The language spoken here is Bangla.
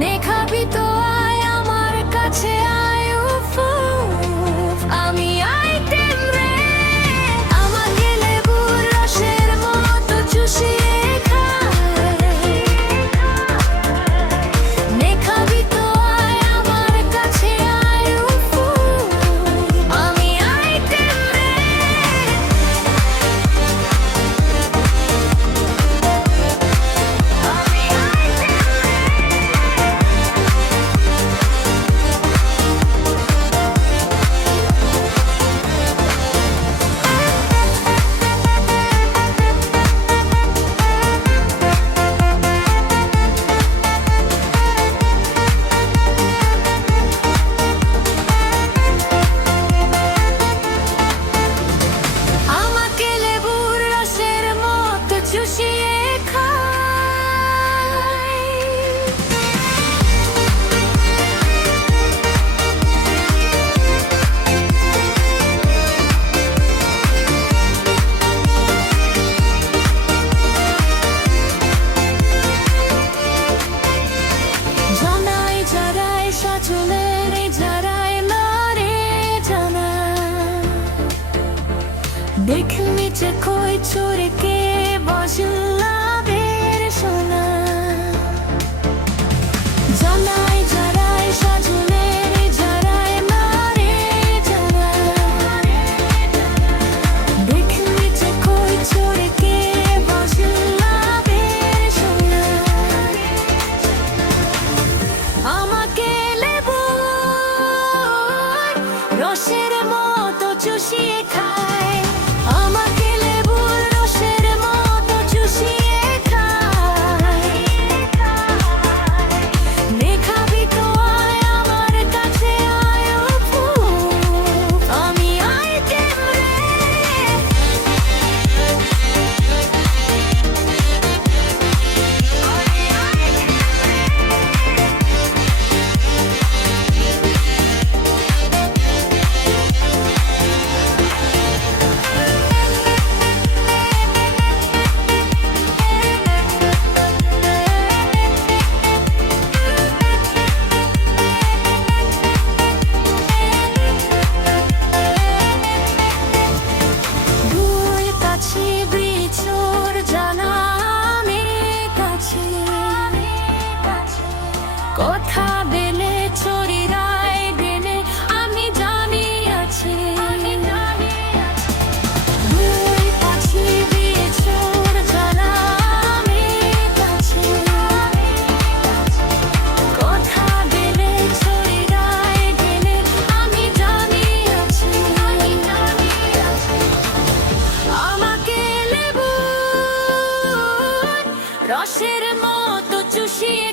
নেখাবি তো আয় আমার কাছে আয় উফ উফ, আমি আইটেম রে। আমাকে লেবুর রসের মতো চুষিয়ে খায়। নেখাবি তো আয় আমার কাছে আয় উফ উফ, আমি আইটেম রে। আমাকে লেবুর রসের মতো চুষিয়ে খায়। জানাই যারাই সচলের যারাই লড়ে জানা দেখ নিচে কই চোরে কে বসলা বের সোনা। জানাই যারাই সচলের যারাই লড়ে জানা দেখ নিচে কই চোরে কে বসলা বের সোনা। আমাকে লেবুর রসের মতো চুষিয়ে খায়। আমাকে লেবুর রসের মতো চুষিয়ে খায়। নেখাবি তো আয় আমার কাছে আয় উফ উফ, আমি আইটেম রে। দুই কাছে বিছোর জানা আমি কাছে কথা বেলে চরি রায় দিলে আমি জানি আছে। দুই কাছে বিছোর জানা আমি কাছে কথা বেলে চরি রায় দিলে আমি জানি আছে। আমাকে লেবুর রসের মতো চুষিয়ে